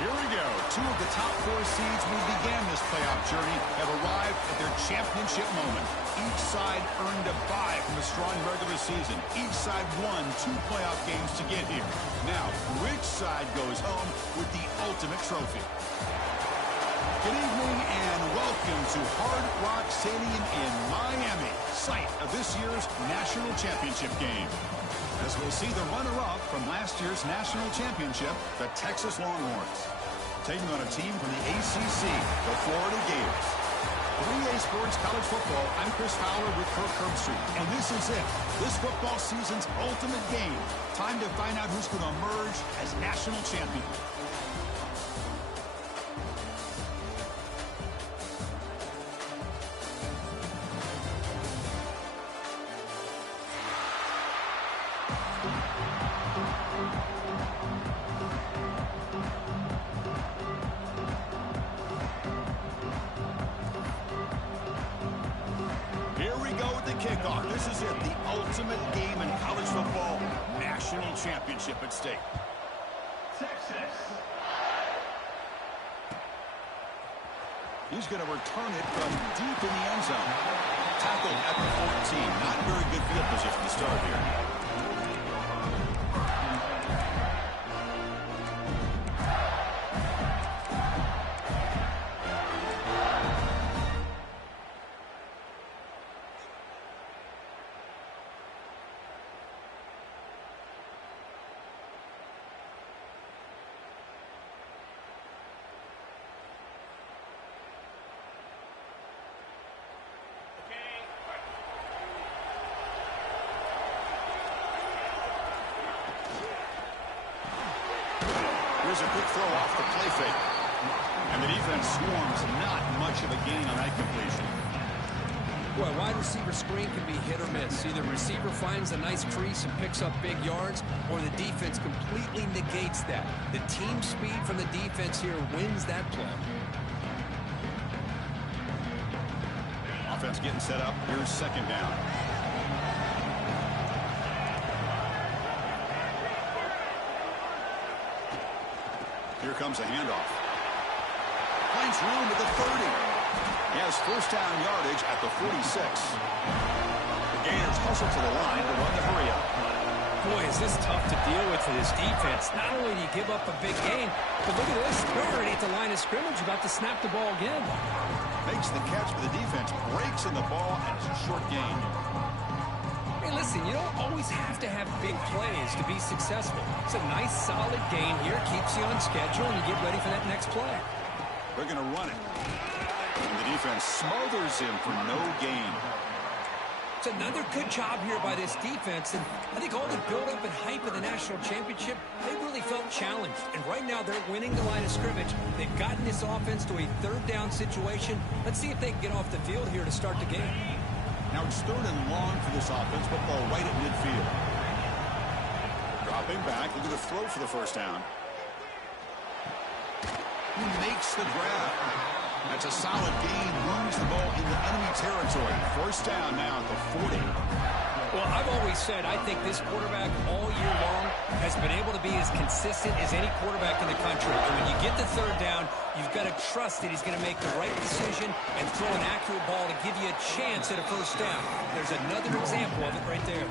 Here we go. Two of the top four seeds who began this playoff journey have arrived at their championship moment. Each side earned a bye from a strong regular season. Each side won 2 playoff games to get here. Now, which side goes home with the ultimate trophy? Good evening and welcome to Hard Rock Stadium in Miami, site of this year's national championship game. As we'll see the runner-up from last year's national championship, the Texas Longhorns, taking on a team from the ACC, the Florida Gators. 3A Sports College Football, I'm Chris Fowler with Kirk Herbstreit, and this is it. This football season's ultimate game. Time to find out who's going to emerge as national champion. Kickoff. This is it, the ultimate game in college football. National championship at stake. Texas. He's going to return it from deep in the end zone. Tackled at the 14. Not very good field position to start here. Here's a quick throw off the play fake. And the defense swarms, not much of a gain on that completion. Boy, wide receiver screen can be hit or miss. Either receiver finds a nice crease and picks up big yards, or the defense completely negates that. The team speed from the defense here wins that play. Offense getting set up. Here's second down. Here comes a handoff. Finds room at the 30. He has first down yardage at the 46. The Gators hustle to the line to run the hurry-up. Boy, is this tough to deal with for this defense. Not only do you give up a big gain, but look at this. They're already at the line of scrimmage, about to snap the ball again. Makes the catch for the defense, breaks in the ball, and it's a short gain. Hey, listen, you don't always have to have big plays to be successful. It's a nice, solid gain here. Keeps you on schedule, and you get ready for that next play. They're going to run it. And the defense smothers him for no gain. It's another good job here by this defense, and I think all the build-up and hype of the national championship, they really felt challenged. And right now, they're winning the line of scrimmage. They've gotten this offense to a third-down situation. Let's see if they can get off the field here to start the game. Now it's third and long for this offense. Football right at midfield. Dropping back. Look at the throw for the first down. He makes the grab. That's a solid gain. Moves the ball into enemy territory. First down now at the 40. Well, I've always said I think this quarterback all year long has been able to be as consistent as any quarterback in the country. And when you get the third down, you've got to trust that he's going to make the right decision and throw an accurate ball to give you a chance at a first down. There's another example of it right there.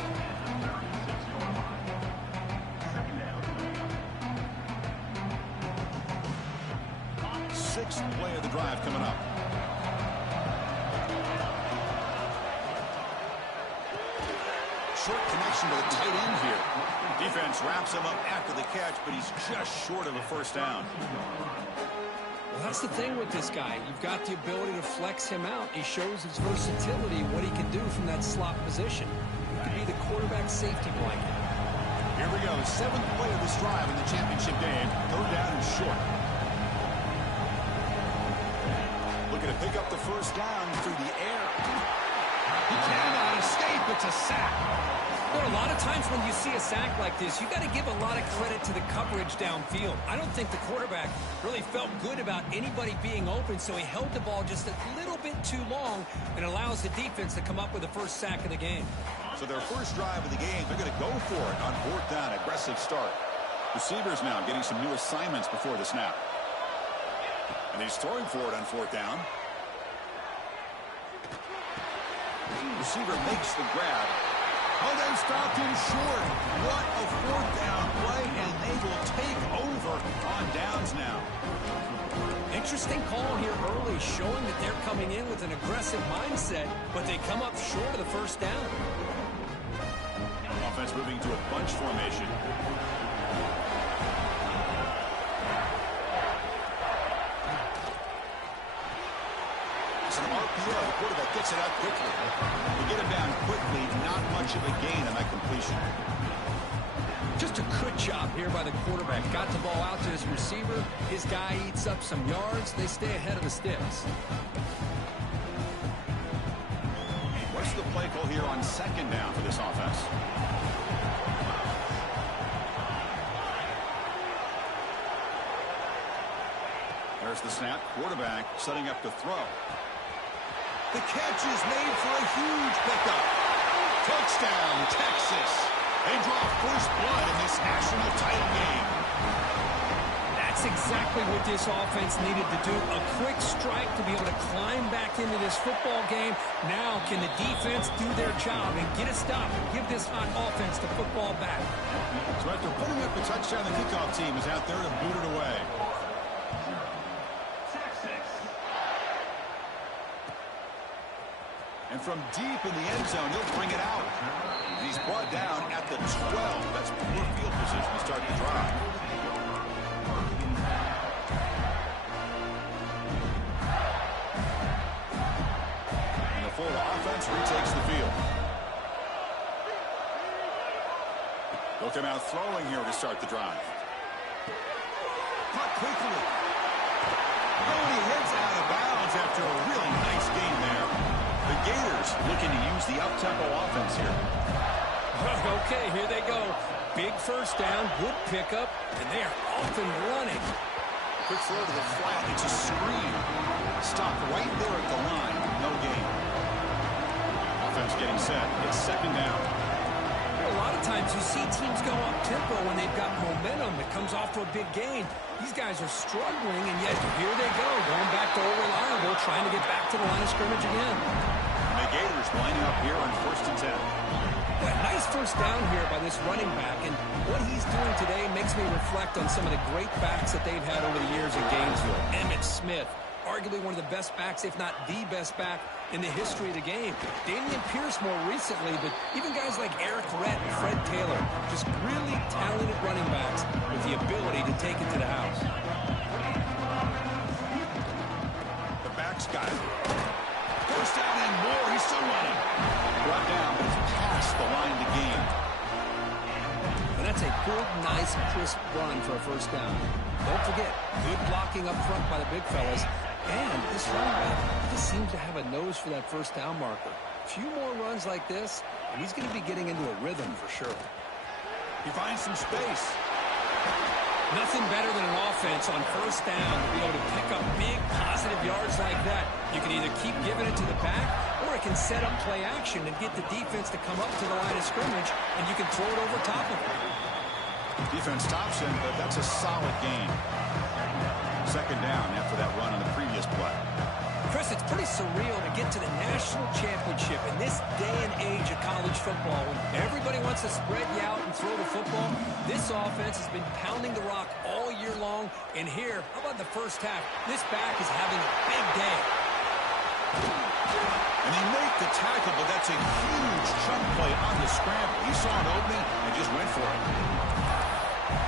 Sixth play of the drive coming up. Short connection to the tight end here. Defense wraps him up after the catch, but he's just short of a first down. Well, that's the thing with this guy. You've got the ability to flex him out. He shows his versatility, what he can do from that slot position. He could be the quarterback safety blanket. Here we go. Seventh play of this drive in the championship game. Third down and short. Looking to pick up the first down through the air. He cannot escape. It's a sack. There are a lot of times when you see a sack like this, you've got to give a lot of credit to the coverage downfield. I don't think the quarterback really felt good about anybody being open, so he held the ball just a little bit too long and allows the defense to come up with the first sack of the game. So their first drive of the game, they're going to go for it on fourth down. Aggressive start. Receivers now getting some new assignments before the snap. And he's throwing for it on fourth down. Receiver makes the grab. Oh, they stopped him short. What a fourth down play, and they will take over on downs now. Interesting call here early, showing that they're coming in with an aggressive mindset, but they come up short of the first down. Offense moving to a bunch formation. It's an RPO. The quarterback gets it out quickly. You get him down quickly, not much of a gain on that completion. Just a good job here by the quarterback. Got the ball out to his receiver. His guy eats up some yards. They stay ahead of the sticks. What's the play call here on second down for this offense? There's the snap. Quarterback setting up to throw. The catch is made for a huge pickup. Touchdown, Texas. They draw first blood in this national title game. That's exactly what this offense needed to do. A quick strike to be able to climb back into this football game. Now can the defense do their job and get a stop and give this hot offense the football back? So after putting up the touchdown, the kickoff team is out there to boot it away. And from deep in the end zone, he'll bring it out. And he's brought down at the 12. That's poor field position to start the drive. And the Florida offense retakes the field. They'll come out throwing here to start the drive. Caught quickly. Oh, and he heads out of bounds after a really nice game there. The Gators looking to use the up-tempo offense here. Okay, here they go. Big first down, good pickup, and they are off and running. Quick throw to the flat. It's a screen. Stopped right there at the line. No gain. Offense getting set. It's second down. A lot of times you see teams go up-tempo when they've got momentum that comes off to a big gain. These guys are struggling, and yet here they go, going back to old reliable, trying to get back to the line of scrimmage again. And the Gators lining up here on 1st and 10. Yeah, nice first down here by this running back, and what he's doing today makes me reflect on some of the great backs that they've had over the years in Gainesville. Emmitt Smith, arguably one of the best backs, if not the best back in the history of the game. Damian Pierce more recently, but even guys like Eric Rett and Fred Taylor, just really talented running backs with the ability to take it to the house. The back's got it. First down and more. He's still running. Brought down, but it's past the line to gain. And that's a good, nice, crisp run for a first down. Don't forget, good blocking up front by the big fellas. And this running back just seems to have a nose for that first down marker. A few more runs like this, and he's going to be getting into a rhythm for sure. He finds some space. Nothing better than an offense on first down to be able to pick up big positive yards like that. You can either keep giving it to the back, or it can set up play action and get the defense to come up to the line of scrimmage, and you can throw it over top of it. Defense stops him, but that's a solid gain. Second down after that run on the previous play. Chris, it's pretty surreal to get to the national championship in this day and age of college football when everybody wants to spread you out and throw the football. This offense has been pounding the rock all year long, and here, how about the first half? This back is having a big day. And they make the tackle, but that's a huge chunk play on the scramble. He saw an opening and just went for it.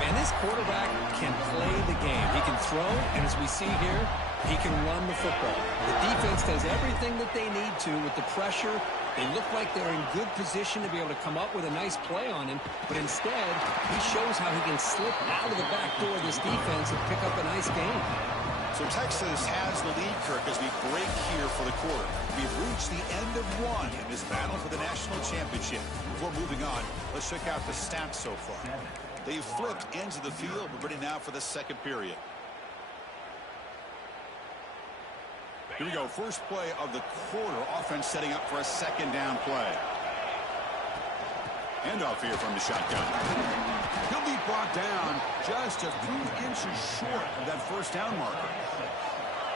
Man, this quarterback can play the game. He can throw, and as we see here, he can run the football. The defense does everything that they need to with the pressure. They look like they're in good position to be able to come up with a nice play on him, but instead, he shows how he can slip out of the back door of this defense and pick up a nice game. So Texas has the lead, Kirk, as we break here for the quarter. We've reached the end of one in this battle for the national championship. Before moving on, let's check out the stats so far. They've flipped ends of the field. We're ready now for the second period. Here we go. First play of the quarter. Offense setting up for a second down play. Handoff here from the shotgun. He'll be brought down just a few inches short of that first down marker.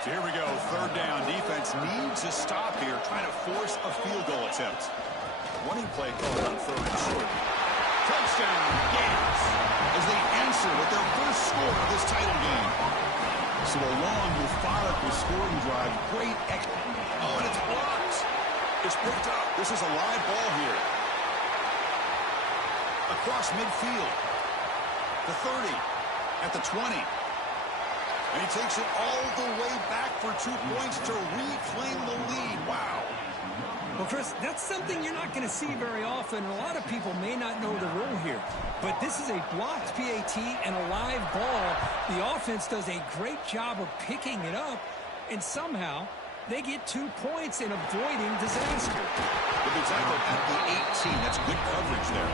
So here we go, third down. Defense needs a stop here, trying to force a field goal attempt. Running play called on third and short. Touchdown, Gators, as they answer with their first score of this title game. So a long, methodical scoring drive. Great oh, and it's blocked. It's picked up. This is a live ball here. Across midfield. The 30. At the 20. And he takes it all the way back for 2 points to reclaim the lead. Wow. Well, Chris, that's something you're not going to see very often. A lot of people may not know the rule here. But this is a blocked PAT and a live ball. The offense does a great job of picking it up. And somehow, they get 2 points in avoiding disaster. With the tackle at the 18. That's good coverage there.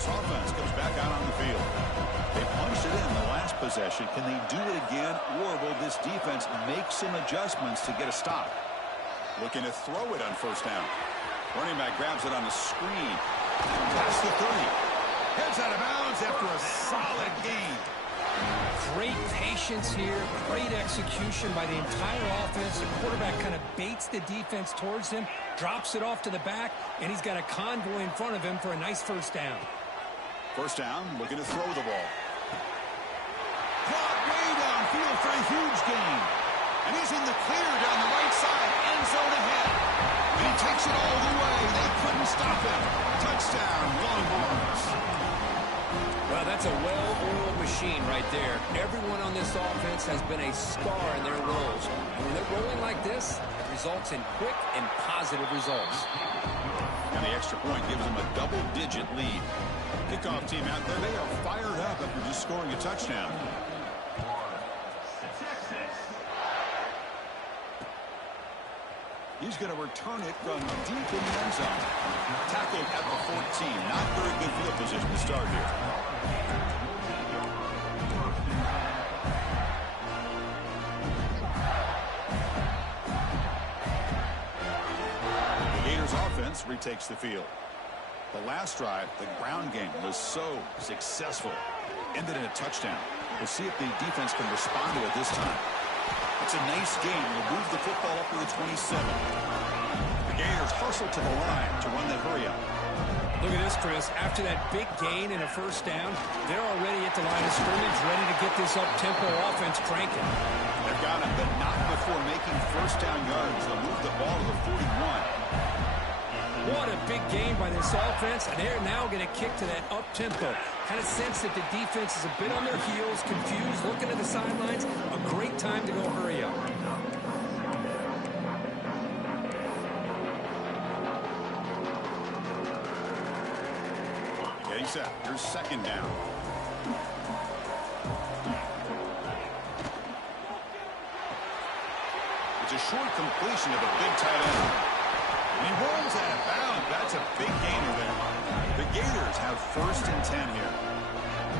Offense comes back out on the field. They punched it in the last possession. Can they do it again, or will this defense make some adjustments to get a stop? Looking to throw it on first down. Running back grabs it on the screen. Past the 30. Heads out of bounds after a solid gain. Great patience here, great execution by the entire offense. The quarterback kind of baits the defense towards him, drops it off to the back, and he's got a convoy in front of him for a nice first down. First down, looking to throw the ball. Caught way downfield for a huge gain. And he's in the clear down the right side, end zone ahead. And he takes it all the way. They couldn't stop him. Touchdown, Longhorns. Well, that's a well-oiled machine right there. Everyone on this offense has been a star in their roles. And when they're rolling like this, it results in quick and positive results. And the extra point gives them a double-digit lead. Kickoff team out there, they are fired up after just scoring a touchdown. He's going to return it from deep in the end zone. Tackled at the 14. Not very good field position to start here. The Gators offense retakes the field. The last drive, the ground game, was so successful. Ended in a touchdown. We'll see if the defense can respond to it this time. It's a nice game. We'll move the football up to the 27. The Gators hustle to the line to run that hurry up. Look at this, Chris. After that big gain and a first down, they're already at the line of scrimmage, ready to get this up-tempo offense cranking. They've got him, but not before making first down yards. They'll move the ball to the 41. What a big game by this offense, and they're now going to kick to that up-tempo. Kind of sense that the defense is a bit on their heels, confused, looking at the sidelines. A great time to go hurry up. Getting set. Here's second down. It's a short completion of a big tight end. And he rolls out of bounds. That's a big gainer there. The Gators have first and 10 here.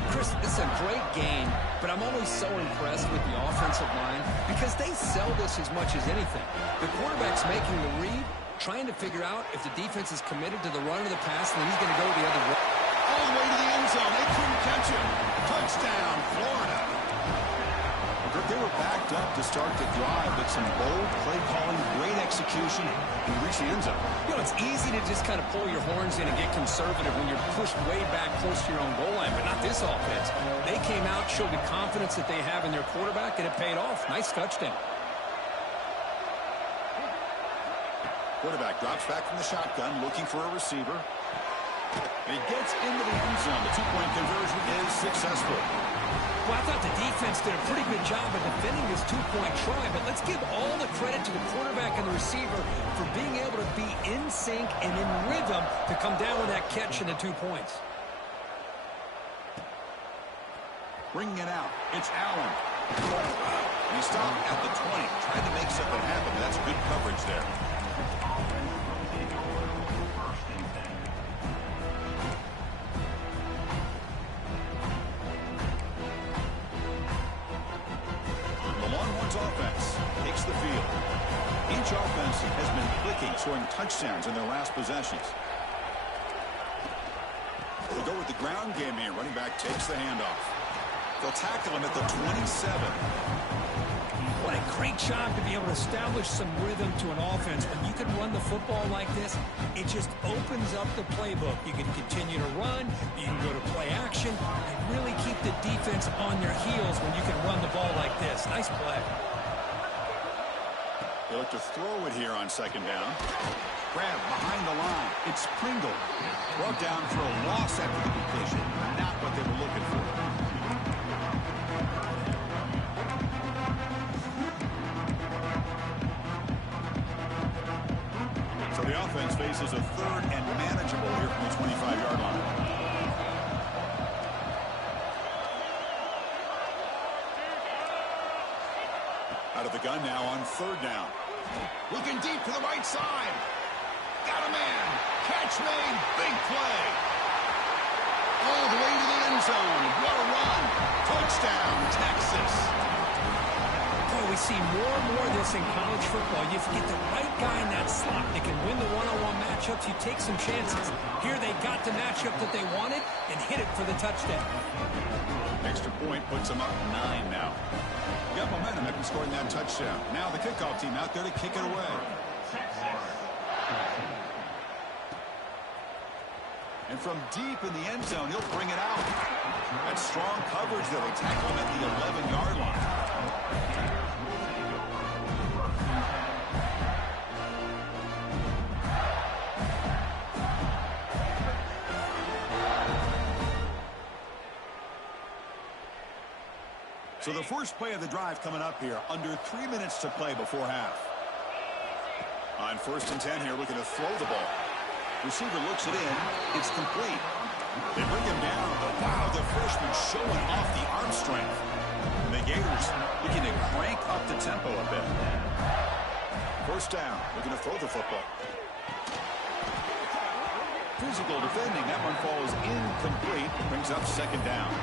Chris, this is a great game, but I'm always so impressed with the offensive line because they sell this as much as anything. The quarterback's making the read, trying to figure out if the defense is committed to the run or the pass, and then he's going to go the other way. All the way to the end zone. They couldn't catch him. Touchdown, Florida. They were backed up to start the drive, but some bold play calling, great execution, and reach the end zone. You know, it's easy to just kind of pull your horns in and get conservative when you're pushed way back close to your own goal line, but not this offense. They came out, showed the confidence that they have in their quarterback, and it paid off. Nice touchdown. Quarterback drops back from the shotgun, looking for a receiver. And he gets into the end zone. The two-point conversion is successful. Well, I thought the defense did a pretty good job of defending this two-point try, but let's give all the credit to the quarterback and the receiver for being able to be in sync and in rhythm to come down with that catch and the 2 points. Bringing it out, it's Allen. And he stopped at the 20, tried to make something happen, but that's good coverage there. Offense takes the field. Each offense has been clicking, scoring touchdowns in their last possessions. They'll go with the ground game here. Running back takes the handoff. They'll tackle him at the 27. What a great job to be able to establish some rhythm to an offense. When you can run the football like this, it just opens up the playbook. You can continue to run, you can go to play action, and really keep the defense on their heels when you can run the ball like this. Nice play. They look to throw it here on second down. Grab behind the line. It's Pringle. Brought down for a loss after the completion. Not what they were looking for. So the offense faces a third and manageable here from the 25-yard line. Out of the gun now on third down. Looking deep to the right side. Got a man. Catch made. Big play. All the way to the end zone. What a run. Touchdown, Texas. Boy, we see more and more of this in college football. If you get the right guy in that slot, they can win the one-on-one matchups. You take some chances. Here they got the matchup that they wanted and hit it for the touchdown. Extra point puts them up 9 now. Got momentum after scoring that touchdown. Now the kickoff team out there to kick it away. And from deep in the end zone, he'll bring it out. That's strong coverage there. They tackle him at the 11-yard line. So the first play of the drive coming up here. Under 3 minutes to play before half. On 1st and 10 here, looking to throw the ball. Receiver looks it in. It's complete. They bring him down, but wow, the freshman showing off the arm strength. And the Gators looking to crank up the tempo a bit. First down, looking to throw the football. Physical defending. That one falls incomplete. Brings up second down.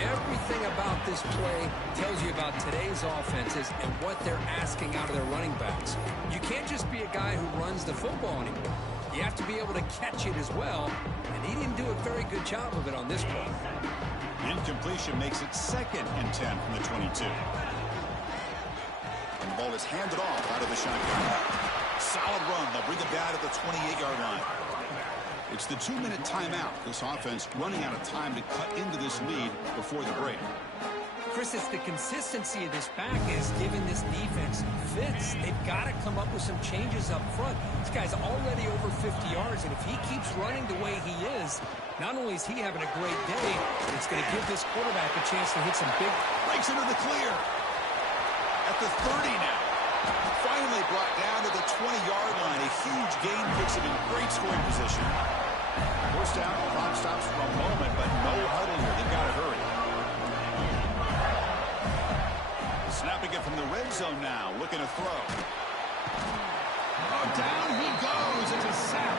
Everything about this play tells you about today's offenses and what they're asking out of their running backs. You can't just be a guy who runs the football anymore. You have to be able to catch it as well, and he didn't do a very good job of it on this play. Incompletion makes it 2nd and 10 from the 22. And the ball is handed off out of the shotgun. Solid run. They'll bring it down at the 28-yard line. It's the 2-minute timeout. This offense running out of time to cut into this lead before the break. Chris, it's the consistency of this back is giving this defense fits. They've got to come up with some changes up front. This guy's already over 50 yards, and if he keeps running the way he is, not only is he having a great day, it's going to give this quarterback a chance to hit some big... Breaks into the clear. At the 30 now. Finally brought down to the 20-yard line. A huge gain puts him in great scoring position. First down, clock stops for a moment, but no huddle here. They've got to hurry. Snapping it from the red zone now, looking to throw. Oh, down he goes. It's a sack.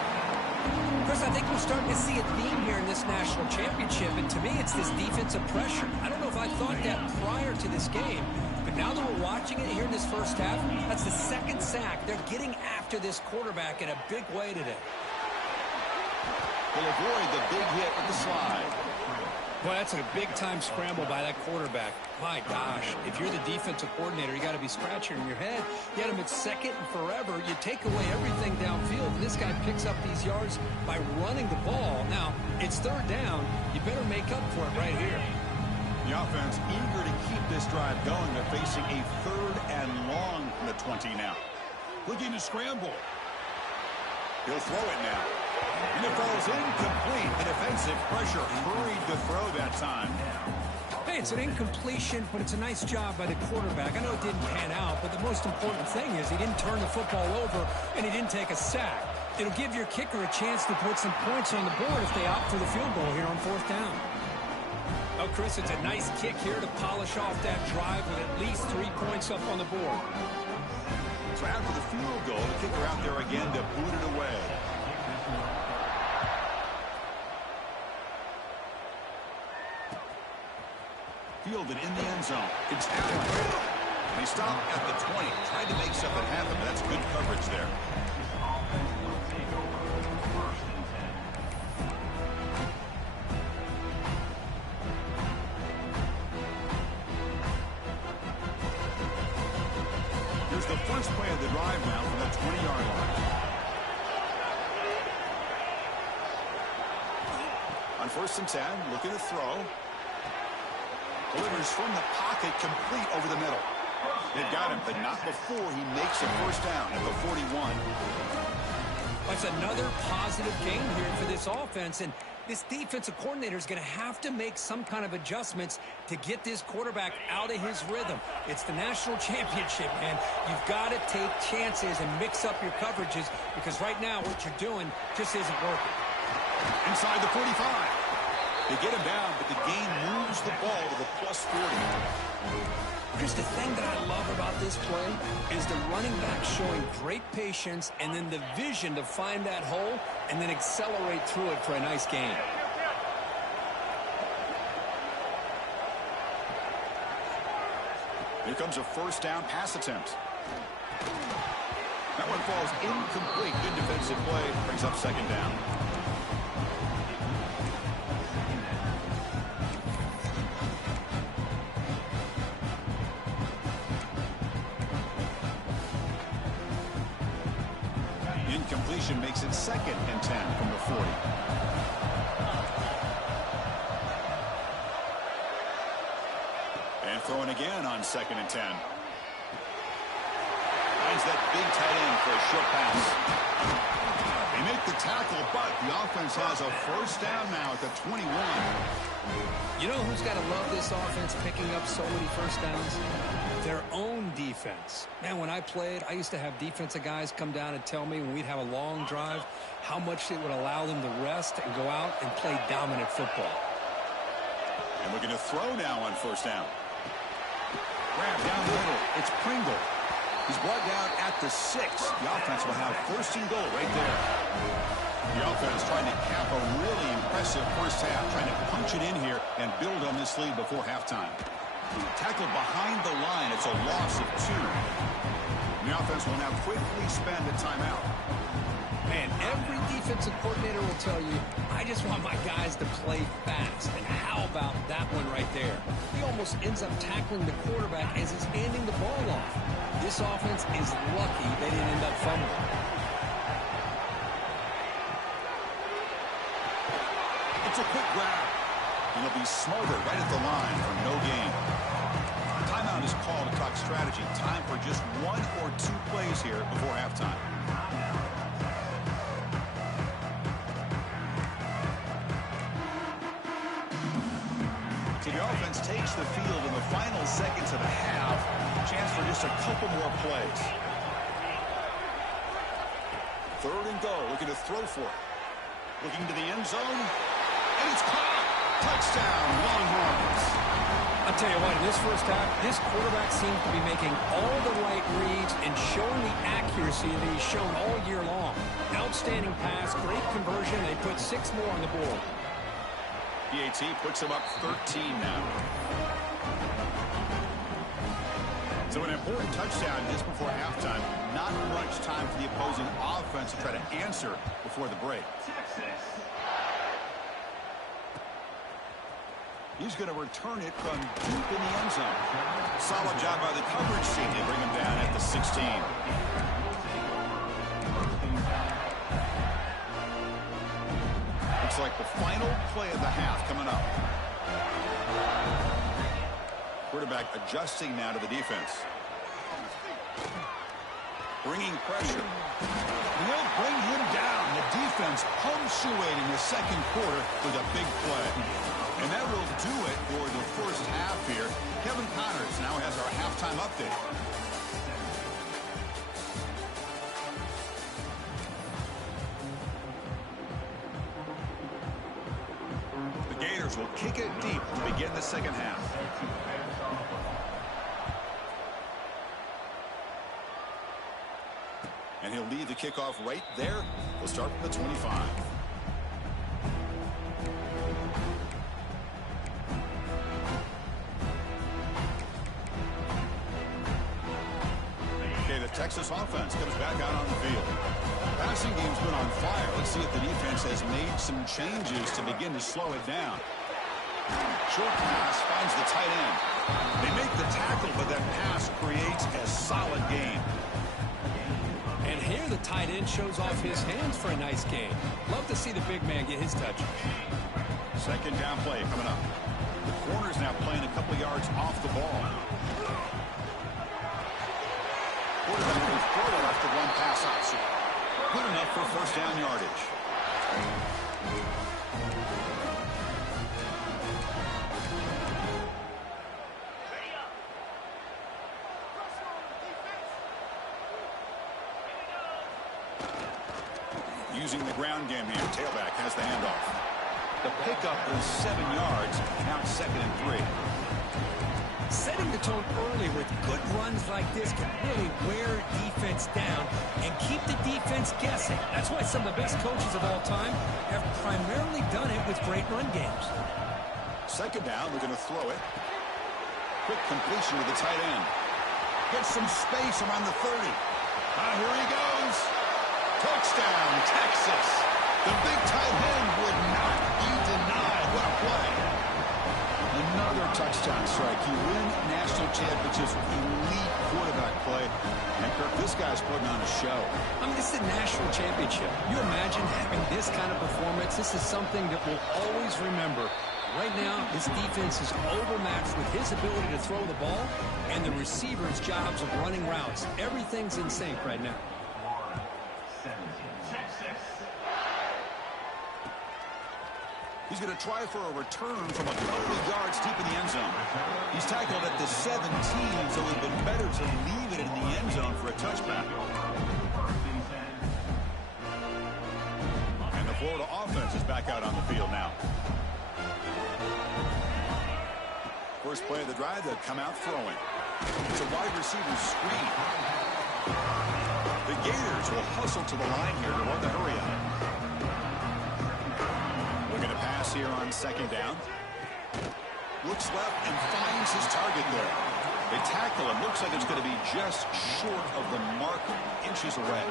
Chris, I think we're starting to see a theme here in this national championship, and to me it's this defensive pressure. I don't know if I thought that prior to this game, but now that we're watching it here in this first half, that's the 2nd sack. They're getting after this quarterback in a big way today. Will avoid the big hit with the slide. Well, that's a big-time scramble by that quarterback. My gosh, if you're the defensive coordinator, you got to be scratching your head. You had him at 2nd and forever. You take away everything downfield, and this guy picks up these yards by running the ball. Now, it's 3rd down. You better make up for it right here. The offense eager to keep this drive going. They're facing a 3rd and long from the 20 now. Looking to scramble. He'll throw it now. And it falls incomplete. The defensive pressure hurried to throw that time. Hey, it's an incompletion, but it's a nice job by the quarterback. I know it didn't pan out, but the most important thing is he didn't turn the football over and he didn't take a sack. It'll give your kicker a chance to put some points on the board if they opt for the field goal here on 4th down. Oh, Chris, it's a nice kick here to polish off that drive with at least 3 points up on the board. So after the field goal, the kicker out there again to boot it away. Fielded in the end zone. It's out. And he stopped at the 20. Tried to make something happen, but that's yards there. Here's the first play of the drive now from the 20-yard line. On 1st and 10, looking to throw. Delivers from the pocket, complete over the middle. They've got him, but not before he makes a first down at the 41. That's another positive game here for this offense, and this defensive coordinator is going to have to make some kind of adjustments to get this quarterback out of his rhythm. It's the national championship, man. You've got to take chances and mix up your coverages because right now what you're doing just isn't working. Inside the 45. They get him down, but the game moves the ball to the plus 40. Chris, the thing that I love about this play is the running back showing great patience and then the vision to find that hole and then accelerate through it for a nice gain. Here comes a first down pass attempt. That one falls incomplete. Good defensive play. Brings up second down. Incompletion makes it 2nd and 10 from the 40. And throwing again on 2nd and 10. Finds that big tight end for a short pass. They make the tackle, but the offense has a first down now at the 21. You know who's got to love this offense picking up so many first downs? Their own defense. Man, when I played, I used to have defensive guys come down and tell me when we'd have a long drive how much it would allow them to rest and go out and play dominant football. And looking to throw now on first down. Grab down the middle. It's Pringle. He's brought down at the 6. The offense will have 1st and goal right there. The offense trying to cap a really impressive first half, trying to punch it in here and build on this lead before halftime. Tackled behind the line. It's a loss of 2. And the offense will now quickly spend a timeout. Man, every defensive coordinator will tell you, I just want my guys to play fast. And how about that one right there? He almost ends up tackling the quarterback as he's handing the ball off. This offense is lucky they didn't end up fumbling. It's a quick grab. And he'll be smothered right at the line for no gain. Timeout is called to talk strategy. Time for just 1 or 2 plays here before halftime. So the offense takes the field in the final seconds of the half. Chance for just a couple more plays. 3rd and goal. Looking to throw for it. Looking to the end zone. And it's caught. Touchdown, Longhorns. I'll tell you what, in this first half, this quarterback seems to be making all the right reads and showing the accuracy that he's shown all year long. Outstanding pass, great conversion. They put 6 more on the board. PAT puts him up 13 now. So an important touchdown just before halftime. Not much time for the opposing offense to try to answer before the break. He's going to return it from deep in the end zone. Solid job by the coverage team. They bring him down at the 16. Looks like the final play of the half coming up. Quarterback adjusting now to the defense. Bringing pressure. They'll bring him down. The defense punctuating the second quarter with a big play. And that will do it for the first half here. Kevin Connors now has our halftime update. The Gators will kick it deep to begin the second half. And he'll lead the kickoff right there. We'll start from the 25. Texas offense comes back out on the field. Passing game's been on fire. Let's see if the defense has made some changes to begin to slow it down. Short pass finds the tight end. They make the tackle, but that pass creates a solid gain. And here the tight end shows off his hands for a nice gain. Love to see the big man get his touch. Second down play coming up. The corner's now playing a couple yards off the ball. Quarterback will throw it after one pass option. Good enough for first down yardage. Using the ground game here. Tailback has the handoff. The pickup was 7 yards. Now it's 2nd and 3. Setting the tone early with good runs like this can really wear defense down and keep the defense guessing. That's why some of the best coaches of all time have primarily done it with great run games. Second down, they're going to throw it. Quick completion to the tight end. Gets some space around the 30. Here he goes. Touchdown, Texas. The big tight end would not be denied. What a play. Another touchdown strike. You win national championships with elite quarterback play. And Kirk, this guy's putting on a show. I mean, this is a national championship. You imagine having this kind of performance? This is something that we'll always remember. Right now, this defense is overmatched with his ability to throw the ball and the receiver's jobs of running routes. Everything's in sync right now. He's going to try for a return from a couple of yards deep in the end zone. He's tackled at the 17, so it would have been better to leave it in the end zone for a touchback. And the Florida offense is back out on the field now. First play of the drive, they'll come out throwing. It's a wide receiver screen. The Gators will hustle to the line here to run the hurry up. Looking to pass here on second down. Looks left and finds his target there. They tackle him. Looks like it's going to be just short of the mark, inches away.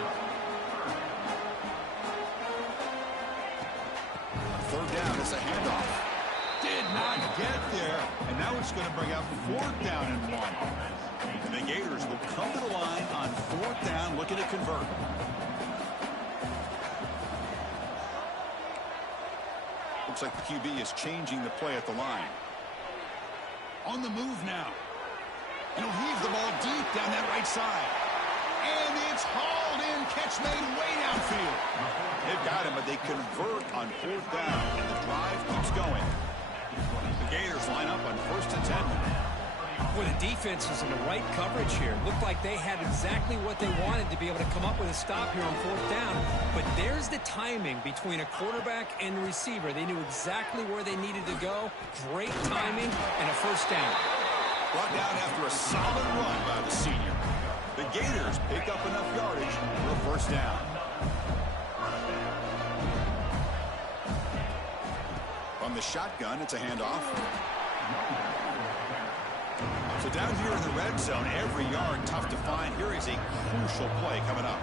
Third down, it's a handoff. Did not get there, and now it's going to bring up fourth down and 1. And the Gators will come to the line on fourth down, looking to convert. Looks like the QB is changing the play at the line. On the move now. And he'll heave the ball deep down that right side. And it's hauled in, catch made way downfield. They've got him, but they convert on fourth down, and the drive keeps going. The Gators line up on 1st and 10. Well, the defense is in the right coverage here. Looked like they had exactly what they wanted to be able to come up with a stop here on fourth down. But there's the timing between a quarterback and a receiver. They knew exactly where they needed to go. Great timing and a first down. Brought down after a solid run by the senior. The Gators pick up enough yardage for a first down. From the shotgun, it's a handoff. So down here in the red zone, every yard tough to find. Here is a crucial play coming up.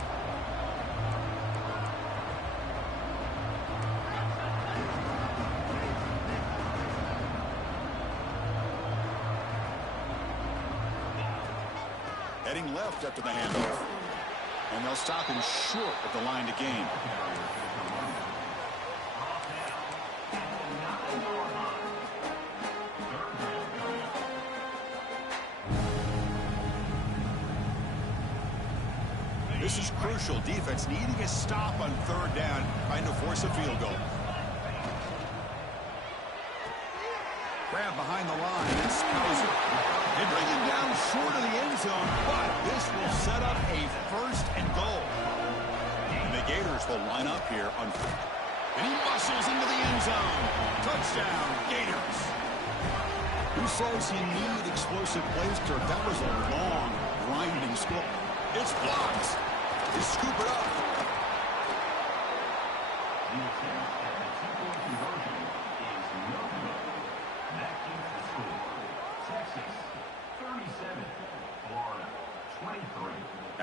Heading left after the handoff. And they'll stop him short at the line to gain. This is crucial. Defense needing a stop on third down, trying to force a field goal. Grab behind the line. It's Hauser. They bring him down short of the end zone, but this will set up a first and goal. And the Gators will line up here on. And he muscles into the end zone. Touchdown, Gators. Who says you need explosive plays, Kirk? That was a long, grinding score. It's blocked. They scoop it up.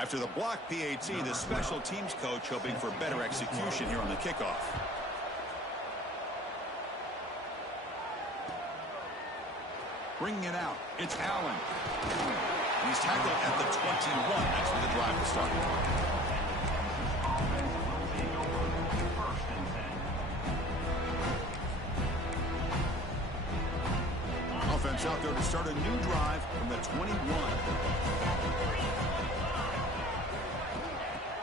After the block PAT, the special teams coach hoping for better execution here on the kickoff. Bringing it out, it's Allen. And he's tackled at the 21. That's where the drive will start. Offense out there to start a new drive from the 21.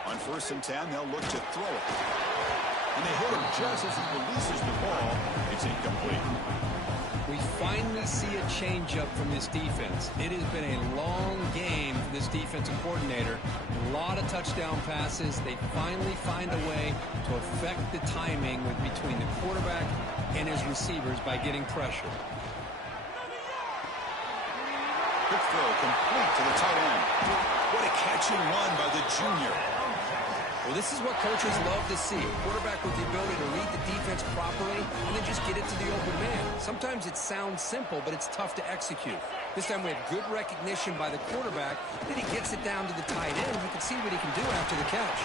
On 1st and 10, they'll look to throw it. And they hit him just as he releases the ball. It's incomplete. We finally see a changeup from this defense. It has been a long game for this defensive coordinator. A lot of touchdown passes. They finally find a way to affect the timing between the quarterback and his receivers by getting pressure. Quick throw complete to the tight end. What a catch and run by the junior. Well, this is what coaches love to see. A quarterback with the ability to read the defense properly and then just get it to the open man. Sometimes it sounds simple, but it's tough to execute. This time we have good recognition by the quarterback. Then he gets it down to the tight end. You can see what he can do after the catch.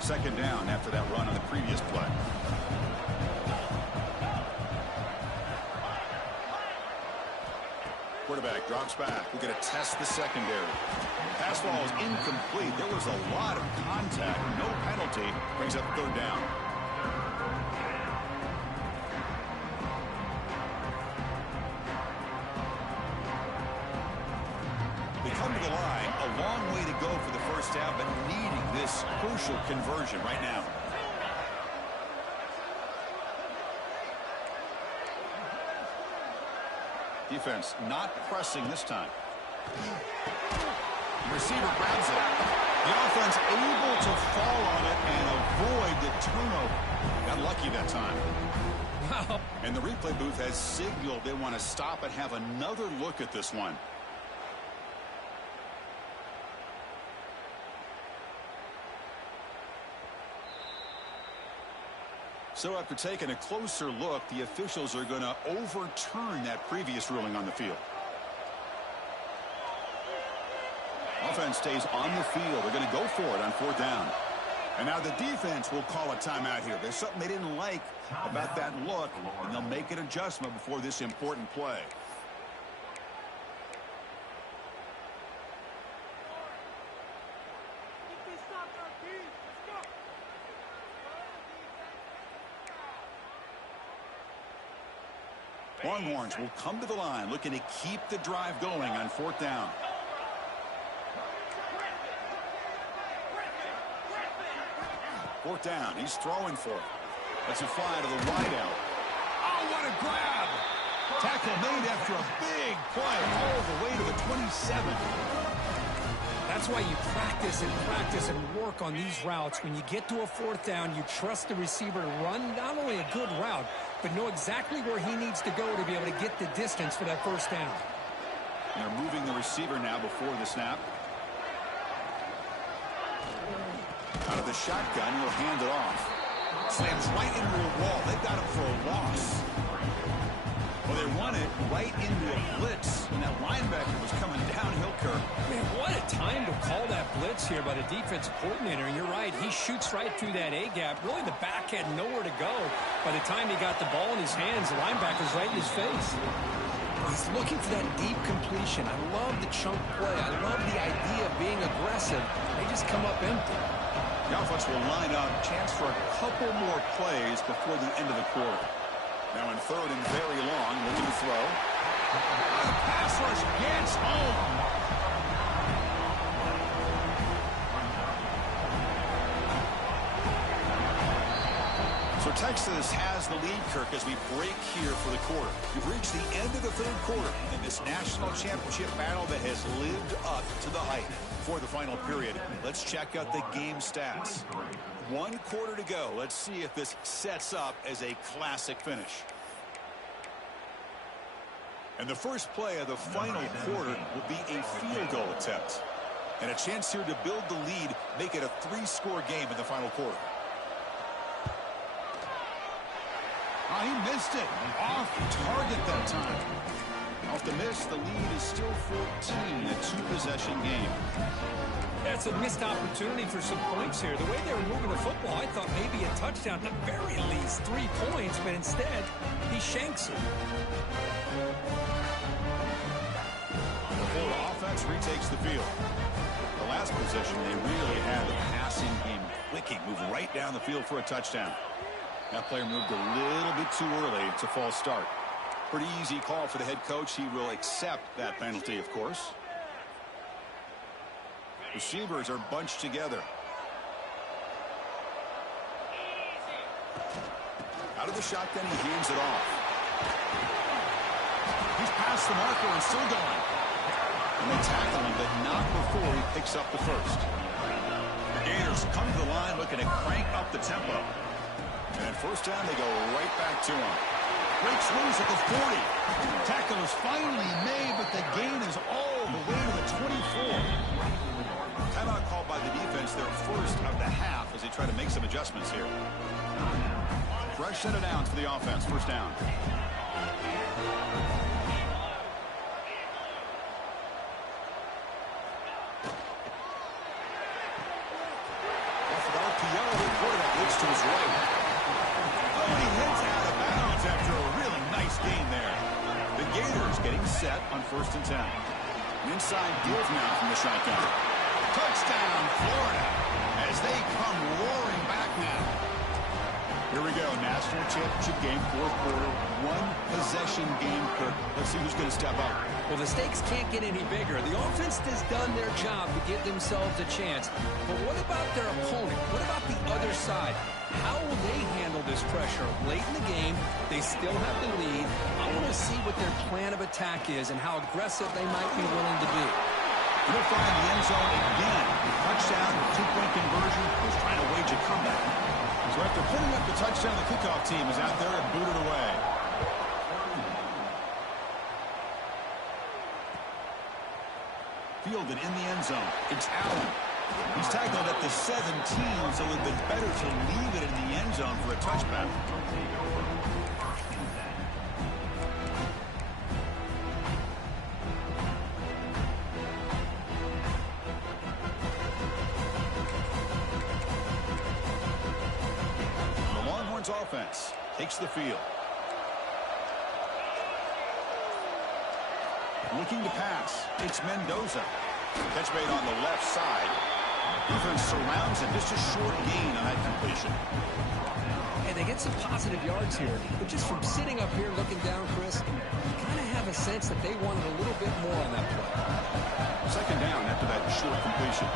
Second down after that run on the previous play. Quarterback drops back. We're going to test the secondary. Pass ball is incomplete. There was a lot of contact. No penalty. Brings up 3rd down. They come to the line. A long way to go for the first down, but needing this crucial conversion right now. Defense not pressing this time. The receiver grabs it. The offense able to fall on it and avoid the turnover. Got lucky that time. Wow. And the replay booth has signaled they want to stop and have another look at this one. So after taking a closer look, the officials are going to overturn that previous ruling on the field. Offense stays on the field. They're going to go for it on 4th down. And now the defense will call a timeout here. There's something they didn't like about that look, and they'll make an adjustment before this important play. Longhorns will come to the line looking to keep the drive going on 4th down. Fourth down. He's throwing for it. That's a fly to the wideout. Oh, what a grab. Tackle made after a big play all the way to the 27. That's why you practice and work on these routes. When you get to a 4th down, you trust the receiver to run not only a good route, but know exactly where he needs to go to be able to get the distance for that 1st down. And they're moving the receiver now before the snap. Out of the shotgun, he'll hand it off. Slams right into a wall. They've got him for a loss. Well, they run it right into a blitz, and that linebacker was coming downhill, Kirk. Man, what a time to call that blitz here by the defensive coordinator. And you're right, he shoots right through that A-gap. Really, the back had nowhere to go. By the time he got the ball in his hands, the linebacker's right in his face. He's looking for that deep completion. I love the chunk play. I love the idea of being aggressive. They just come up empty. The offense will line up. Chance for a couple more plays before the end of the quarter. Now in 3rd and very long, looking to throw. The pass rush gets home. So Texas has the lead, Kirk, as we break here for the quarter. We've reached the end of the 3rd quarter in this national championship battle that has lived up to the hype. For the final period, let's check out the game stats. 1 quarter to go. Let's see if this sets up as a classic finish. And the first play of the final quarter will be a field goal attempt. And a chance here to build the lead, make it a 3-score game in the final quarter. Oh, he missed it. Off target that time. Off the miss, the lead is still 14, a 2-possession game. That's a missed opportunity for some points here. The way they were moving the football, I thought maybe a touchdown, at the very least 3 points, but instead, he shanks it. The Florida offense retakes the field. The last possession, they really had the passing game clicking, move right down the field for a touchdown. That player moved a little bit too early. It's a false start. Pretty easy call for the head coach. He will accept that penalty, of course. Receivers are bunched together. Out of the shotgun, he hands it off. He's past the marker and still going. And they tackle him, but not before he picks up the first. The Gators come to the line looking to crank up the tempo. And at first down, they go right back to him. Breaks loose at the 40. Tackle is finally made, but the gain is all the way to the 24. Timeout called by the defense, their first of the half, as they try to make some adjustments here. Fresh set of downs for the offense. First down. Off the RPO, the quarterback looks to his right. Oh, and he hits out of bounds after a really nice gain there. The Gators getting set on 1st and 10. Inside give now from the shotgun. Touchdown, Florida, as they come roaring back now. Here we go, national championship game, 4th quarter, 1-possession game, Kirk. Let's see who's going to step up. Well, the stakes can't get any bigger. The offense has done their job to give themselves a chance. But what about their opponent? What about the other side? How will they handle this pressure? Late in the game, they still have the lead. I want to see what their plan of attack is and how aggressive they might be willing to be. He'll find the end zone again. Touchdown, 2-point conversion. Was trying to wage a comeback. So after putting up the touchdown, the kickoff team is out there and booted away. Fielded in the end zone. It's Allen. He's tackled at the 17, so it would have been better to leave it in the end zone for a touchback. Offense takes the field. Looking to pass. It's Mendoza. Catch made on the left side. Defense surrounds him. Just a short gain on that completion. And they get some positive yards here. But just from sitting up here looking down, Chris, you kind of have a sense that they wanted a little bit more on that play. Second down after that short completion.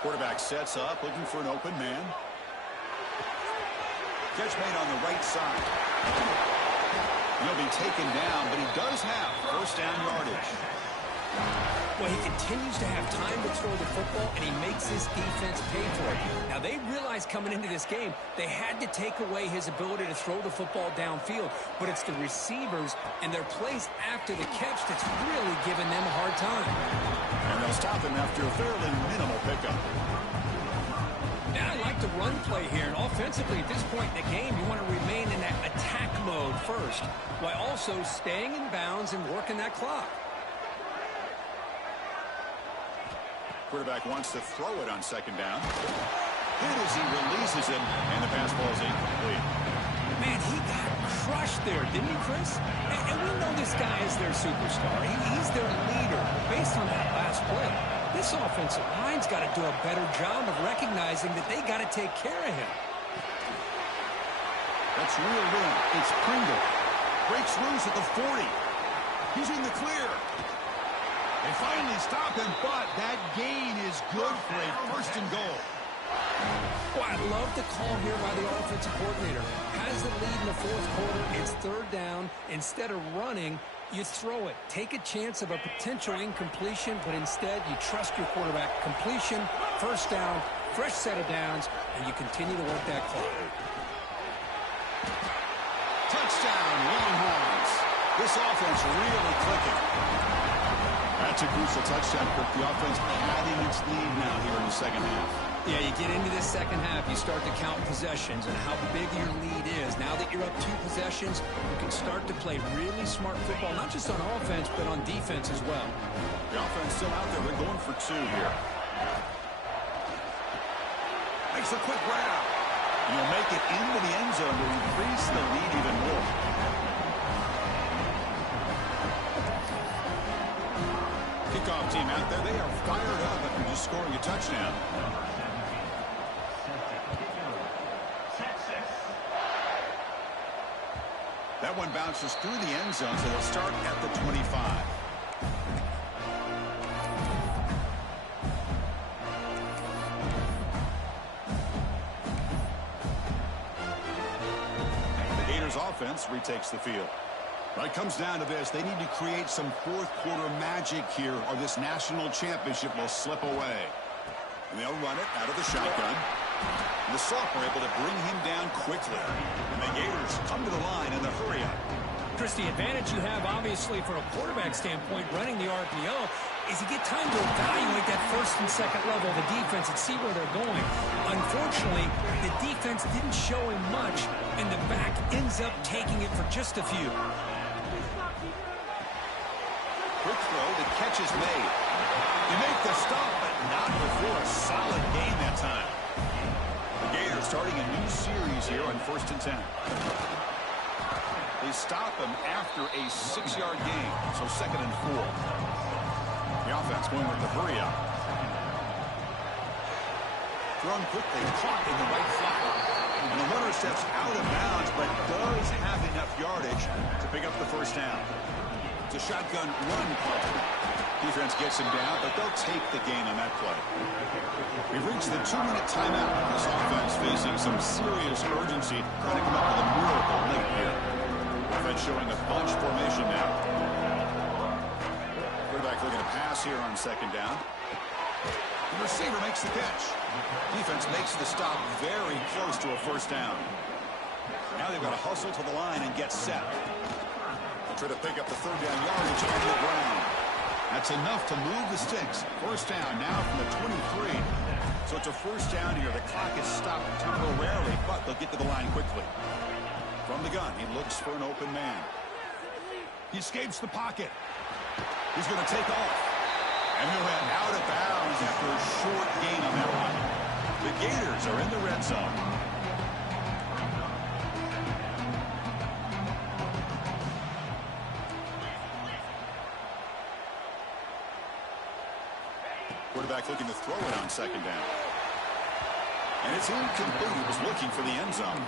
Quarterback sets up, looking for an open man. Catch made on the right side. He'll be taken down, but he does have first down yardage. Well, he continues to have time to throw the football, and he makes his defense pay for it. Now, they realized coming into this game, they had to take away his ability to throw the football downfield, but it's the receivers and their plays after the catch that's really giving them a hard time. And they'll stop him after a fairly minimal pickup. Now, I like the run play here, and offensively at this point in the game, you want to remain in that attack mode first, while also staying in bounds and working that clock. Quarterback wants to throw it on second down. Hit as he releases him, and the pass ball is incomplete. Man, he got crushed there, didn't he, Chris? And we know this guy is their superstar. He's their leader. Based on that last play, this offensive line's got to do a better job of recognizing that they got to take care of him. That's reeled in. It's Pringle. Breaks loose at the 40. He's in the clear. They finally stop him, but that gain is good for a first and goal. Well, I love the call here by the offensive coordinator. Has the lead in the 4th quarter. It's 3rd down. Instead of running, you throw it. Take a chance of a potential incompletion, but instead you trust your quarterback. Completion, first down, fresh set of downs, and you continue to work that clock. Touchdown, Longhorns. This offense really clicking. That's a crucial touchdown, Kirk. The offense padding its lead now here in the second half. Yeah, you get into this second half, you start to count possessions and how big your lead is. Now that you're up 2 possessions, you can start to play really smart football, not just on offense, but on defense as well. The offense still out there. They're going for 2 here. Makes a quick grab. You'll make it into the end zone to increase the lead even more. Kickoff team out there. They are fired up after just scoring a touchdown. That one bounces through the end zone, so they'll start at the 25. The Gators offense retakes the field. Well, it comes down to this. They need to create some fourth-quarter magic here, or this national championship will slip away. And they'll run it out of the shotgun. And the sophomore able to bring him down quickly. And the Gators come to the line in the hurry-up. Chris, the advantage you have, obviously, from a quarterback standpoint, running the RPO, is you get time to evaluate that first and second level of the defense and see where they're going. Unfortunately, the defense didn't show him much, and the back ends up taking it for just a few. Quick throw, the catch is made. You make the stop, but not before a solid gain that time. The Gators starting a new series here on 1st and 10. They stop him after a 6-yard gain, so 2nd and 4. The offense going with the hurry-up. Thrown quickly, caught in the right flat. And the runner steps out of bounds, but does have enough yardage to pick up the first down. It's a shotgun run play. Defense gets him down, but they'll take the gain on that play. We've reached the 2-minute timeout. This offense facing some serious urgency, trying to come up with a miracle late here. Offense showing a bunch formation now. Quarterback looking to pass here on 2nd down. The receiver makes the catch. Defense makes the stop very close to a first down. Now they've got to hustle to the line and get set. They'll try to pick up the 3rd down yardage on the ground. That's enough to move the sticks. First down now from the 23. So it's a first down here. The clock is stopped temporarily, but they'll get to the line quickly. From the gun, he looks for an open man. He escapes the pocket. He's going to take off. And he'll head out of bounds after a short gain on that one. The Gators are in the red zone. Quarterback looking to throw it on 2nd down. And it's incomplete. He was looking for the end zone.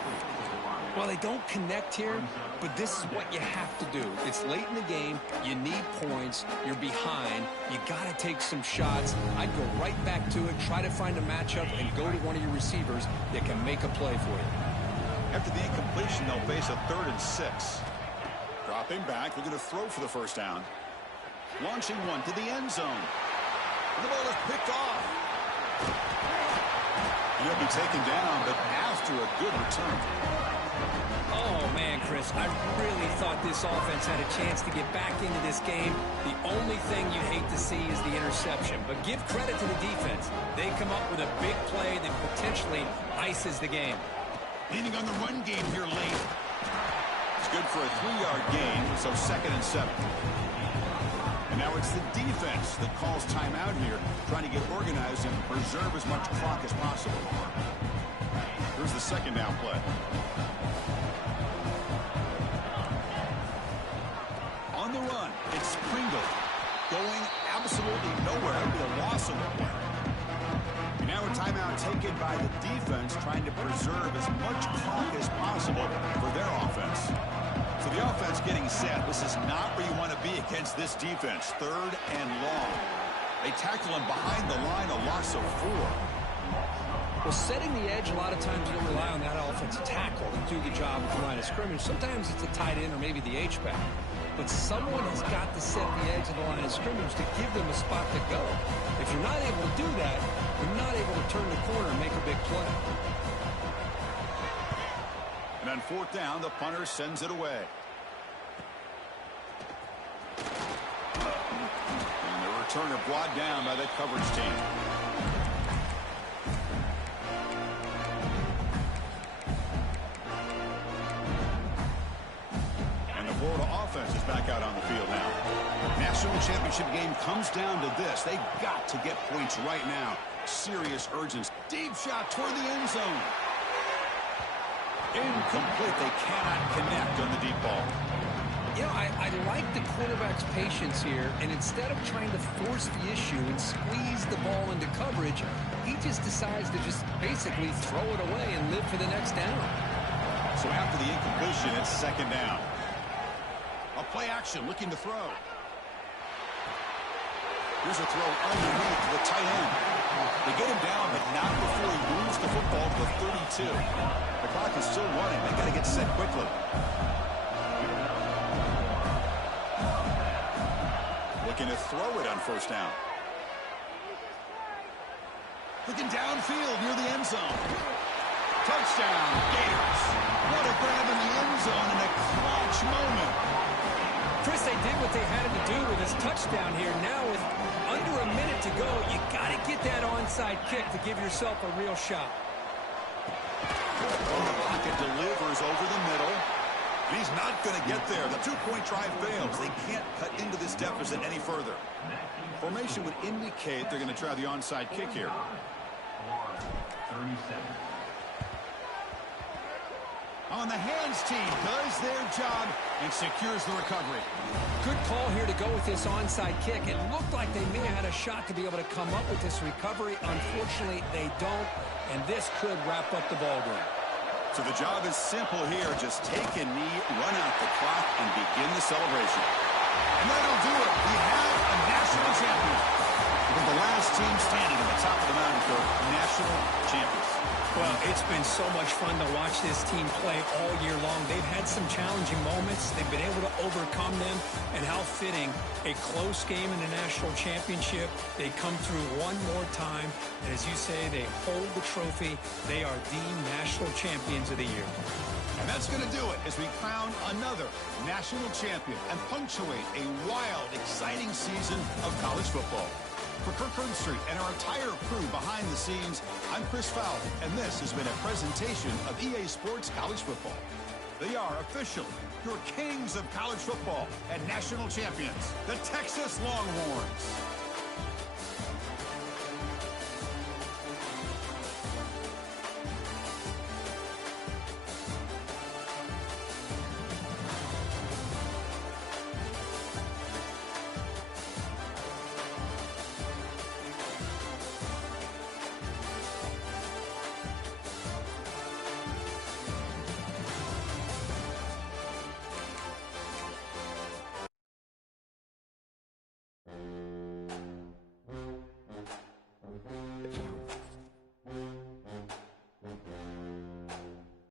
Well, they don't connect here, but this is what you have to do. It's late in the game. You need points. You're behind. You got to take some shots. I'd go right back to it, try to find a matchup, and go to one of your receivers that can make a play for you. After the incompletion, they'll face a 3rd and 6. Dropping back, looking to throw for the first down. Launching one to the end zone. And the ball is picked off. And he'll be taken down, but after a good return. Oh, man, Chris, I really thought this offense had a chance to get back into this game. The only thing you hate to see is the interception. But give credit to the defense. They come up with a big play that potentially ices the game. Leaning on the run game here late. It's good for a 3-yard gain, so 2nd and 7. And now it's the defense that calls timeout here, trying to get organized and preserve as much clock as possible. Here's the 2nd down play. On the run, it's Pringle going absolutely nowhere. That'll be a loss of the play. And now a timeout taken by the defense, trying to preserve as much clock as possible for their offense. So the offense getting set. This is not where you want to be against this defense. 3rd and long. They tackle him behind the line, a loss of 4. Well, setting the edge, a lot of times you'll rely on that offensive tackle to do the job at the line of scrimmage. Sometimes it's a tight end or maybe the H-back. But someone has got to set the edge of the line of scrimmage to give them a spot to go. If you're not able to do that, you're not able to turn the corner and make a big play. And And on fourth down, the punter sends it away. And the returner brought down by that coverage team. And the Florida offense is back out on the field now. National championship game comes down to this. They've got to get points right now. Serious urgency. Deep shot toward the end zone. Incomplete. They cannot connect on the deep ball. You know, I like the quarterback's patience here, and instead of trying to force the issue and squeeze the ball into coverage, he just decides to just basically throw it away and live for the next down. So after the incompletion, it's second down. A play action looking to throw. Here's a throw underneath to the tight end. They get him down, but not before he moves the football to the 32. The clock is still running. They got to get set quickly. Looking to throw it on first down. Looking downfield near the end zone. Touchdown, Gators. What a grab in the end zone in a clutch moment. Chris, they did what they had to do with his touchdown here. Now with under a minute to go, you got to get that onside kick to give yourself a real shot. Well, the pocket delivers over the middle. And he's not going to get there. The two-point try fails. They can't cut into this deficit any further. Formation would indicate they're going to try the onside kick here. On the hands team does their job and secures the recovery. Good call here to go with this onside kick. It looked like they may have had a shot to be able to come up with this recovery. Unfortunately, they don't, and this could wrap up the ball game. So the job is simple here. Just take a knee, run out the clock, and begin the celebration. And that'll do it. We have a national champion. We're the last team standing at the top of the mountain for national champions. Well, it's been so much fun to watch this team play all year long. They've had some challenging moments. They've been able to overcome them. And how fitting, a close game in the national championship. They come through one more time. And as you say, they hold the trophy. They are the national champions of the year. And that's going to do it as we crown another national champion and punctuate a wild, exciting season of college football. For Kirk Herbstreit and our entire crew behind the scenes, I'm Chris Fowler, and this has been a presentation of EA Sports College Football. They are officially your kings of college football and national champions, the Texas Longhorns.